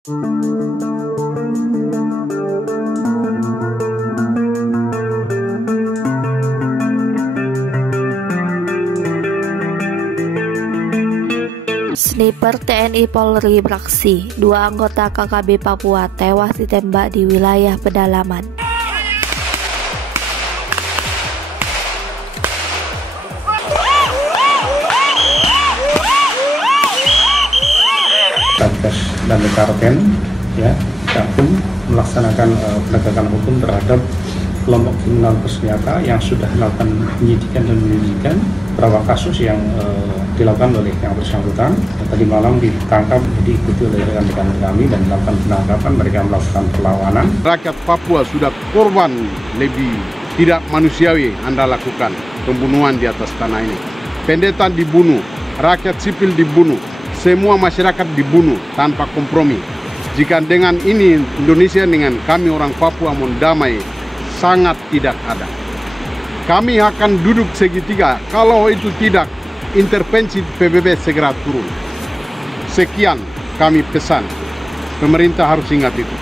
Sniper TNI Polri beraksi, 2 anggota KKB Papua tewas ditembak di wilayah pedalaman. Satgas dan Karten ya gabung melaksanakan penegakan hukum terhadap kelompok kriminal bersenjata yang sudah melakukan penyidikan dan penyelidikan beberapa kasus yang dilakukan oleh yang bersangkutan. Tadi malam ditangkap, diikuti oleh rekan-rekan kami dan dilakukan penangkapan. Mereka melakukan perlawanan. Rakyat Papua sudah korban lebih tidak manusiawi Anda lakukan pembunuhan di atas tanah ini. Pendetan dibunuh, rakyat sipil dibunuh, semua masyarakat dibunuh tanpa kompromi. Jika dengan ini Indonesia dengan kami orang Papua mau damai, sangat tidak ada. Kami akan duduk segitiga, kalau itu tidak, intervensi PBB segera turun. Sekian kami pesan, pemerintah harus ingat itu.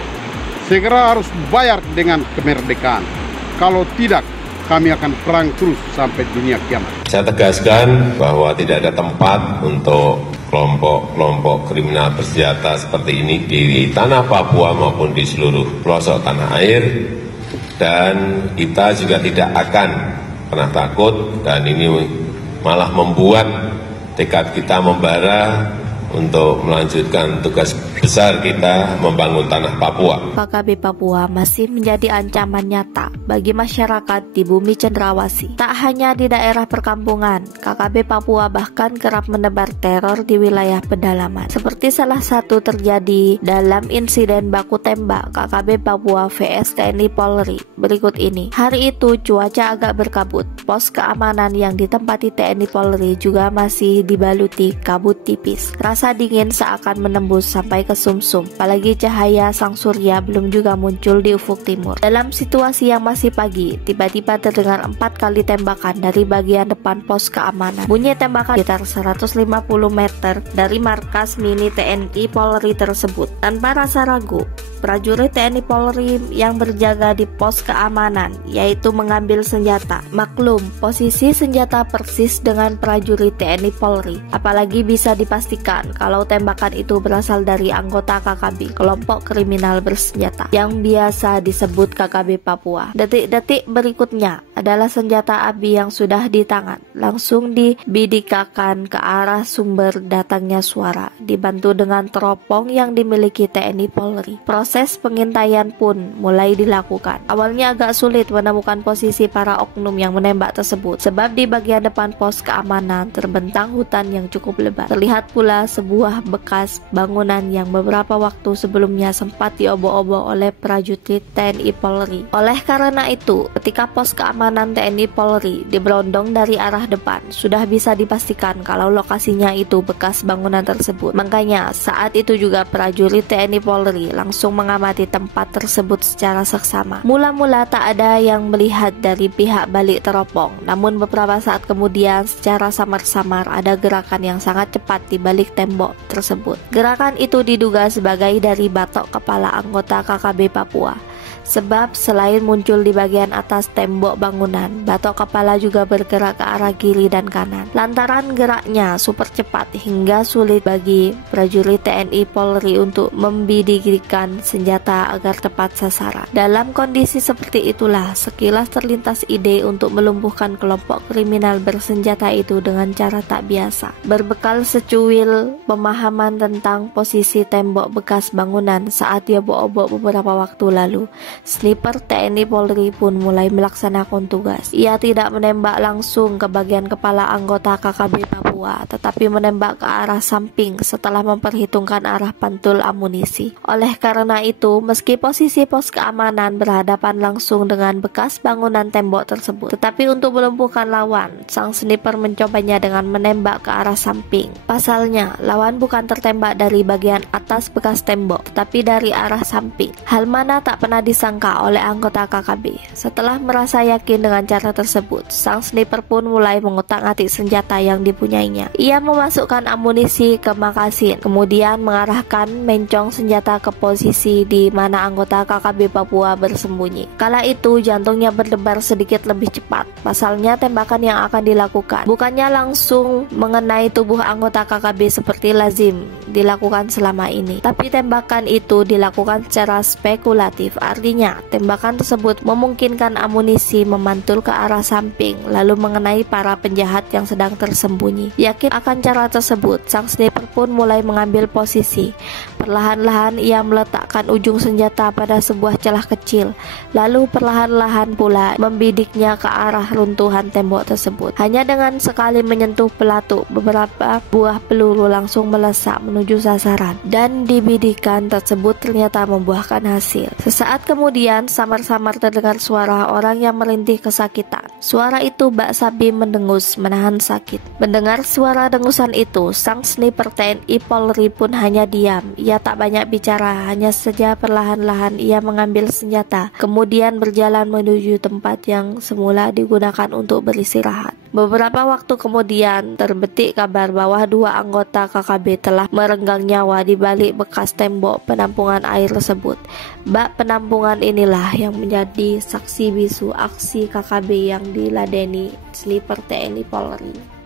Segera harus bayar dengan kemerdekaan. Kalau tidak, kami akan perang terus sampai dunia kiamat. Saya tegaskan bahwa tidak ada tempat untuk kelompok-kelompok kriminal bersenjata seperti ini di tanah Papua maupun di seluruh pelosok tanah air. Dan kita juga tidak akan pernah takut, dan ini malah membuat tekad kita membara untuk melanjutkan tugas besar kita membangun tanah Papua. KKB Papua masih menjadi ancaman nyata bagi masyarakat di bumi cendrawasih. Tak hanya di daerah perkampungan, KKB Papua bahkan kerap menebar teror di wilayah pedalaman. Seperti salah satu terjadi dalam insiden baku tembak KKB Papua vs TNI Polri berikut ini. Hari itu cuaca agak berkabut. Pos keamanan yang ditempati TNI Polri juga masih dibaluti kabut tipis. Rasa dingin seakan menembus sampai ke sumsum, apalagi cahaya sang surya belum juga muncul di ufuk timur. Dalam situasi yang masih pagi, tiba-tiba terdengar 4 kali tembakan dari bagian depan pos keamanan. Bunyi tembakan sekitar 150 meter dari markas mini TNI Polri tersebut. Tanpa rasa ragu, prajurit TNI Polri yang berjaga di pos keamanan, yaitu mengambil senjata. Maklum, posisi senjata persis dengan prajurit TNI Polri. Apalagi bisa dipastikan kalau tembakan itu berasal dari anggota KKB, kelompok kriminal bersenjata, yang biasa disebut KKB Papua. Detik-detik berikutnya adalah senjata api yang sudah di tangan, langsung dibidikakan ke arah sumber datangnya suara, dibantu dengan teropong yang dimiliki TNI Polri. Proses pengintaian pun mulai dilakukan. Awalnya agak sulit menemukan posisi para oknum yang menembak tersebut, sebab di bagian depan pos keamanan terbentang hutan yang cukup lebat. Terlihat pula sebuah bekas bangunan yang beberapa waktu sebelumnya sempat diobok-obok oleh prajurit TNI Polri. Oleh karena itu, ketika pos keamanan TNI Polri diberondong dari arah depan, sudah bisa dipastikan kalau lokasinya itu bekas bangunan tersebut. Makanya saat itu juga prajurit TNI Polri langsung mengamati tempat tersebut secara seksama. Mula-mula tak ada yang melihat dari pihak balik teropong, namun beberapa saat kemudian secara samar-samar ada gerakan yang sangat cepat di balik tembok tersebut. Gerakan itu diduga sebagai dari batok kepala anggota KKB Papua. Sebab selain muncul di bagian atas tembok bangunan, batok kepala juga bergerak ke arah kiri dan kanan. Lantaran geraknya super cepat hingga sulit bagi prajurit TNI Polri untuk membidikan senjata agar tepat sasaran. Dalam kondisi seperti itulah sekilas terlintas ide untuk melumpuhkan kelompok kriminal bersenjata itu dengan cara tak biasa. Berbekal secuil pemahaman tentang posisi tembok bekas bangunan saat dia obok-obok beberapa waktu lalu, Sniper TNI Polri pun mulai melaksanakan tugas. Ia tidak menembak langsung ke bagian kepala anggota KKB Papua, tetapi menembak ke arah samping setelah memperhitungkan arah pantul amunisi. Oleh karena Karena itu, meski posisi pos keamanan berhadapan langsung dengan bekas bangunan tembok tersebut, tetapi untuk melumpuhkan lawan, sang sniper mencobanya dengan menembak ke arah samping. Pasalnya, lawan bukan tertembak dari bagian atas bekas tembok, tetapi dari arah samping. Hal mana tak pernah disangka oleh anggota KKB. Setelah merasa yakin dengan cara tersebut, sang sniper pun mulai mengutak-atik senjata yang dipunyainya. Ia memasukkan amunisi ke magasin, kemudian mengarahkan mencong senjata ke posisi di mana anggota KKB Papua bersembunyi. Kala itu jantungnya berdebar sedikit lebih cepat. Pasalnya tembakan yang akan dilakukan bukannya langsung mengenai tubuh anggota KKB seperti lazim dilakukan selama ini, tapi tembakan itu dilakukan secara spekulatif. Artinya tembakan tersebut memungkinkan amunisi memantul ke arah samping lalu mengenai para penjahat yang sedang tersembunyi. Yakin akan cara tersebut, sang sniper pun mulai mengambil posisi. Perlahan-lahan ia meletakkan ujung senjata pada sebuah celah kecil, lalu perlahan-lahan pula membidiknya ke arah runtuhan tembok tersebut. Hanya dengan sekali menyentuh pelatuk, beberapa buah peluru langsung melesak menuju sasaran, dan dibidikan tersebut ternyata membuahkan hasil. Sesaat kemudian, samar-samar terdengar suara orang yang merintih kesakitan. Suara itu bak sabi mendengus menahan sakit. Mendengar suara dengusan itu, sang sniper TNI Polri pun hanya diam. Ia tak banyak bicara, hanya saja perlahan-lahan ia mengambil senjata, kemudian berjalan menuju tempat yang semula digunakan untuk beristirahat. Beberapa waktu kemudian, terbetik kabar bahwa 2 anggota KKB telah merenggang nyawa di balik bekas tembok penampungan air tersebut. Bak penampungan inilah yang menjadi saksi bisu aksi KKB yang diladeni sniper TNI Polri.